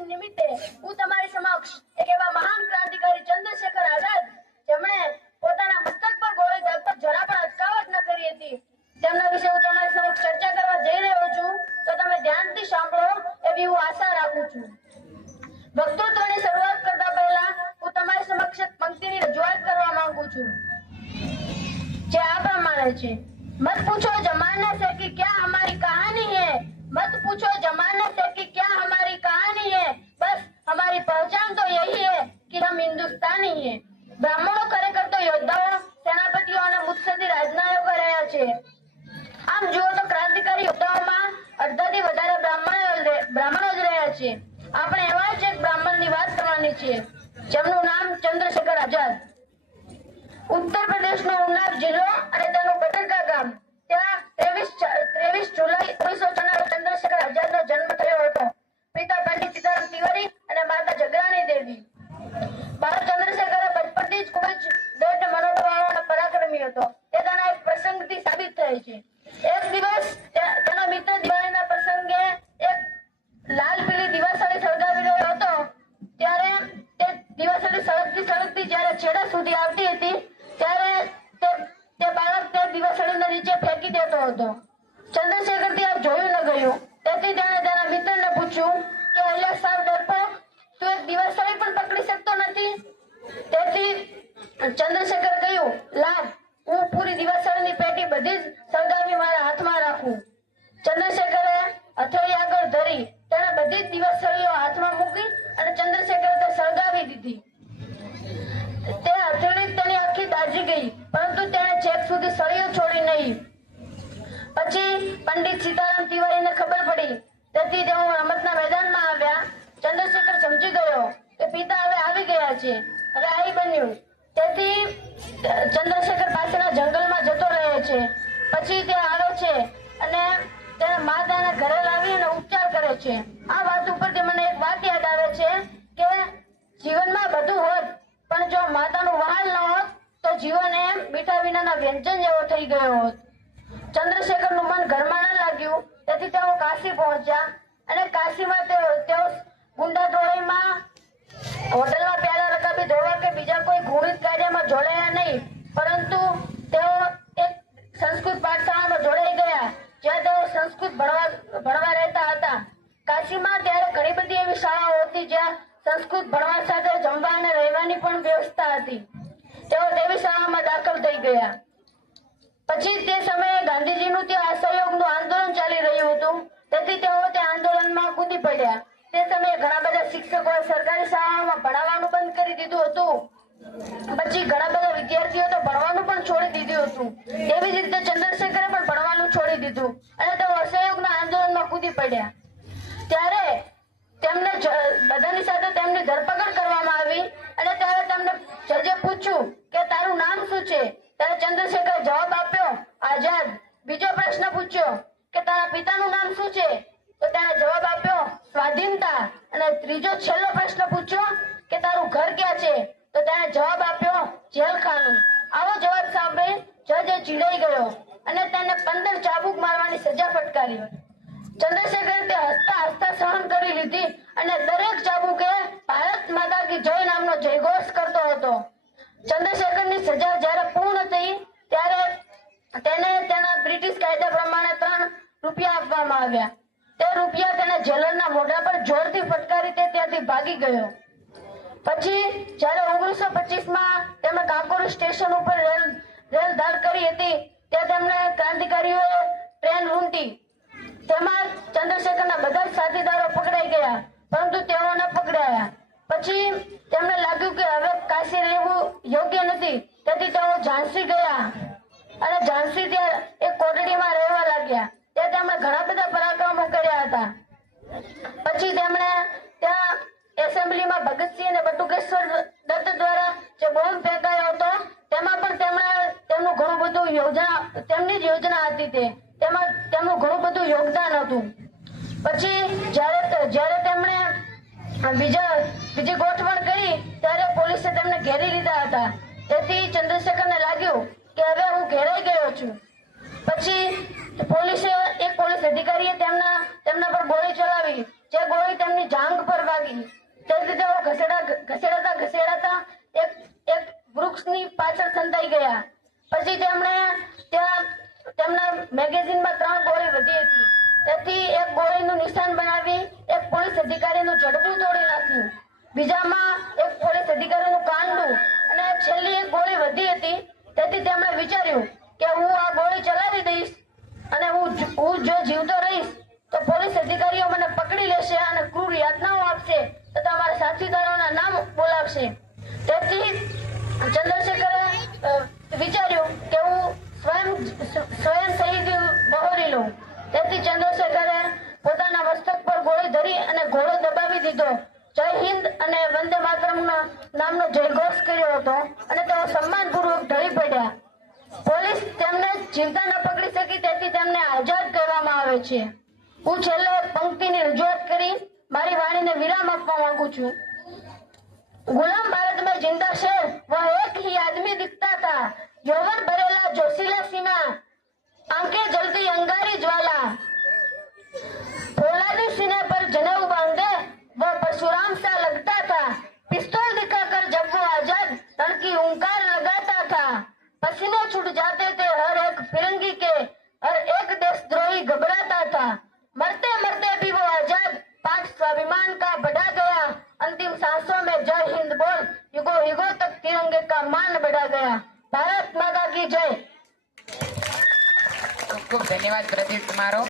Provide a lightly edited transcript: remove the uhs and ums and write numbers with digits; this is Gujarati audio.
દિવસની નિમિત્તે હું તમારી સમક્ષ એક એવા મહાન ક્રાંતિકારી ચંદ્રશેખર આઝાદ જેમણે પોતાના મસ્તક પર ગોળી દાગતા જરા પણ અટકાવટ ન કરી હતી તેમના વિશે હું તમારી સમક્ષ ચર્ચા કરવા જઈ રહ્યો છું તો તમે ધ્યાનથી સાંભળો એવી હું આશા રાખું છું। વક્તૃત્વની શરૂઆત કરતા પહેલા હું તમારી સમક્ષ એક પંક્તિની રજૂઆત કરવા માંગુ છું જે આ પ્રમાણે છે। मत पूछो जमाने से कि क्या हमारी कहानी है, मत पूछो जमाने से कि क्या हमारी कहानी है, बस हमारी पहचान तो यही है कि हम हिंदुस्तानी हैं। ब्राह्मणों खरेखर तो योद्धाओं, सेनापतियों અને મુત્સદી રાજનાયકો રહ્યા છે। આમ જુઓ તો ક્રાંતિકારી યોદ્ધાઓમાં અડધાથી વધારે બ્રાહ્મણો જ રહ્યા છે। આપણે એવા જ એક બ્રાહ્મણની વાત કરવાની છે જેમનું નામ ચંદ્રશેખર આઝાદ। उत्तर प्रदेश નો ઉન્નાવ જિલ્લો અને તેનું બટરકા ગામ ત્યાં 23 જુલાઈ 1994 ચંદ્રશેખર આઝાદનો જન્મ થયો હતો। પિતા પંડિત સીતારામ તિવારી અને માતા જગરાણી દેવી। બાળ ચંદ્રશેખર બચપણથી જ ખૂબ જ દ્રઢ મનોબળ અને પરાક્રમી હતો। તે તેના એક પ્રસંગથી સાબિત થાય છે। એક દિવસ તેનો મિત્ર દિવાળીના પ્રસંગે એક લાલ પીળી દિવાસળી સળગાવી રહ્યો હતો ત્યારે તે દિવાસળી સળગતી જ્યારે છેડા સુધી આવતી હતી ત્યારે તે બાળક તે દિવાસળીને નીચે ફેંકી દેતો હતો। ચંદ્રશેખરથી આ જોયું ન ગયું તેથી તેણે તેના મિત્રને પૂછ્યું કે અલ્યા સાવ ડરપોક, તું એક દિવાસળી પણ પકડી શકતો નથી? તેથી ચંદ્રશેખર કહ્યું, લાવ હું પૂરી દિવાસળીની પેટી બધી જ સળગાવી મારા હાથમાં રાખું। ચંદ્રશેખરે હથેળી આગળ ધરી તેણે બધી જ દિવાસળીઓ હાથમાં મૂકી અને ચંદ્રશેખરે તે સળગાવી દીધી। તે હથેળી તેની આખી દાઝી ગઈ પરંતુ તેણે છેક સુધી સળીઓ છોડી નહીં। પછી પંડિત સીતારામ તિવારીને ખબર પડી તેથી તેઓ રમતના મેદાનમાં આવ્યા। ચંદ્રશેખર સમજી ગયો કે પિતા હવે આવી ગયા છે, હવે આવી બન્યું તેથી ચંદ્રશેખર પાસેના જંગલમાં જતો રહે છે। પછી તે આવે છે અને તેના માતાના ઘરે લાવી અને ઉપચાર કરે છે। આ વાત ઉપરથી મને એક વાત યાદ આવે છે કે જીવનમાં બધું હોત પણ જો માતાનું વહાલ ન હોત તો જીવન એમ મીઠા વિનાના વ્યંજન જેવો થઈ ગયો હોત। ચંદ્રશેખરનું મન ઘરમાં ન લાગ્યું તેથી તેઓ કાશી પહોંચ્યા અને કાશીમાં તેઓ ગુંડા ટોળીમાં હોટલમાં પ્યાલા રકાબી ધોવા કે બીજા કોઈ ઘૃણિત કાર્યમાં જોડાયા નહીં પરંતુ તેઓ એક સંસ્કૃત પાઠશાળામાં જોડાઈ ગયા જ્યાં તેઓ સંસ્કૃત ભણવા રહેતા હતા। કાશીમાં ત્યારે ઘણી બધી એવી શાળાઓ હતી જ્યાં સંસ્કૃત ભણવા સાથે જમવા અને રહેવાની પણ વ્યવસ્થા હતી। તેઓ તેવી શાળામાં દાખલ થઈ ગયા। પછી તે સમયે ગાંધીજીનું ત્યાં અસહયોગનું આંદોલન ચાલી રહ્યું હતું તેથી તેઓ તે આંદોલનમાં કૂદી પડ્યા। તે સમયે ઘણા બધા શિક્ષકોએ સરકારી શાળાઓમાં ભણાવવાનું બંધ કરી દીધું હતું। પછી ઘણા બધા વિદ્યાર્થીઓ તો ભણવાનું પણ છોડી દીધું હતું। એવી જ રીતે ચંદ્રશેખરે પણ ભણવાનું છોડી દીધું અને તેઓ અસહયોગના આંદોલનમાં કૂદી પડ્યા। ત્યારે તેમને બધાની સાથે તેમની ધરપકડ કરવામાં આવી અને ત્યારે તેમને જજે પૂછ્યું કે તારું નામ શું છે? ત્યારે ચંદ્રશેખરે જવાબ આપ્યો, આઝાદ। બીજો પ્રશ્ન પૂછ્યો કે તારા પિતાનું નામ શું છે? તો તેણે જવાબ આપ્યો, સ્વાધીનતા। અને ત્રીજો છેલ્લો પ્રશ્ન પૂછ્યો કે તારું ઘર ક્યાં છે? તો તેણે જવાબ આપ્યો, જેલખાનું। આવો જવાબ સાંભળી જજે ચીડાઈ ગયો અને તેને 15 ચાબુક મારવાની સજા ફટકારી। ચંદ્રશેખર તે હસતા હસતા સહન કરી લીધી અને દરેક ચાબુકે ભારત માતા કી જય નામનો જયઘોષ કરતો હતો। ચંદ્રશેખરની સજા જ્યારે પૂર્ણ થઈ ત્યારે તેને તેના બ્રિટિશ કાયદા પ્રમાણે 3 રૂપિયા આપવામાં આવ્યા। તે રૂપિયા તેને જેલરના મોઢા પર જોરથી ફટકારી તે ત્યાંથી ભાગી ગયો। પછી જ્યારે 1925માં તેમણે કાકોરી સ્ટેશન ઉપર રેલ ધાડ કરી હતી તે તેમને ક્રાંતિકારીઓએ ટ્રેન લૂંટી। તેમાં ચંદ્રશેખરના બધા જ સાથીદારો પકડાઈ ગયા પરંતુ તેઓ ન પકડાયા। પછી તેમને લાગ્યું કે હવે કાશી રહેવું યોગ્ય નથી તેથી તેઓ ઝાંસી ગયા અને ઝાંસી ત્યાં એક કોટડીમાં રહેવા લાગ્યા। ત્યાં તેમણે ઘણા બધા પરાક્રમો કર્યા હતા। પછી તેમણે ત્યાં એસેમ્બલીમાં ભગતસિંહ અને બટુકેશ્વર દત્ત દ્વારા જે બોમ્બ ફેંકાયો હતો તેમાં પણ તેમનું ઘણું બધું તેમની જ યોજના હતી તેમાં તેમનું ઘણું બધું યોગદાન હતું। પછી જ્યારે તેમણે બીજી ગોઠવણ કરી ત્યારે પોલીસે તેમને ઘેરી લીધા હતા તેથી ચંદ્રશેખરને લાગ્યું કે હવે હું ઘેરાઈ ગયો છું। પછી પોલીસ અધિકારીએ તેમના પર ગોળી ચલાવી જે ગોળી તેમની જાંઘ પર વાગી. તેથી તેઓ ઘસેડાતા એક વૃક્ષની પાછળ સંતાઈ ગયા. પછી તેમણે ત્યાં તેમના મેગેઝિનમાં 3 ગોળી વધી હતી. તેથી એક ગોળીનું નિશાન બનાવી એક પોલીસ અધિકારીનું જડબું તોડી નાખ્યું. બીજામાં એક પોલીસ અધિકારીનું કાંડું અને છેલ્લી એક ગોળી વધી હતી. તેથી તેમણે વિચાર્યું કે હું આ ગોળી ચલાવી દઈશ અને હું જો જીવતો રહીશ તો પોલીસ અધિકારીઓ મને પકડી લેશે અને ક્રૂર યાતનાઓ આપશે તથા મારા સાથીદારોના નામ બોલાવશે. તેથી ચંદ્રશેખરે વિચાર્યું કે હું સ્વયં શહીદી બહોરી લઉં. તેથી ચંદ્રશેખરે પોતાના મસ્તક પર ગોળી ધરી અને ઘોડો દબાવી દીધો. જય હિન્દ અને વંદે માતરમ નામનો જયઘોષ કર્યો હતો અને તેઓ સન્માનપૂર્વક ઢળી પડ્યા. પોલીસ તેમને જીવતા ન પકડી શકી, તેથી તેમને આઝાદ કરવામાં આવે છે. હું છેલ્લે પંક્તિની રજૂઆત કરી મારી વાણીને વિરામ આપવા માંગુ છું. गुलाम भारत में जिंदा शेर वह एक ही आदमी दिखता था, यौवन भरेला जोशीला सीना, आंखें जलती अंगारी ज्वाला, फौलादी सीने पर जनेऊ बांधे वह परशुराम सा लगता था, पिस्तौल दिखाकर जब वो आजाद रण की हुंकार लगाता था, पसीने छूट जाते थे हर एक फिरंगी के, हर एक देशद्रोही घबराता था, मरते मरते भी वो आजाद पाठ स्वाभिमान का बढ़ा गया, अंतिम सांसों में जय हिंद बोल युगों युगों तक तिरंगे का मान बढ़ा गया. भारत माता की जय. ખૂબ ખૂબ ધન્યવાદ પ્રદીપ તમારો.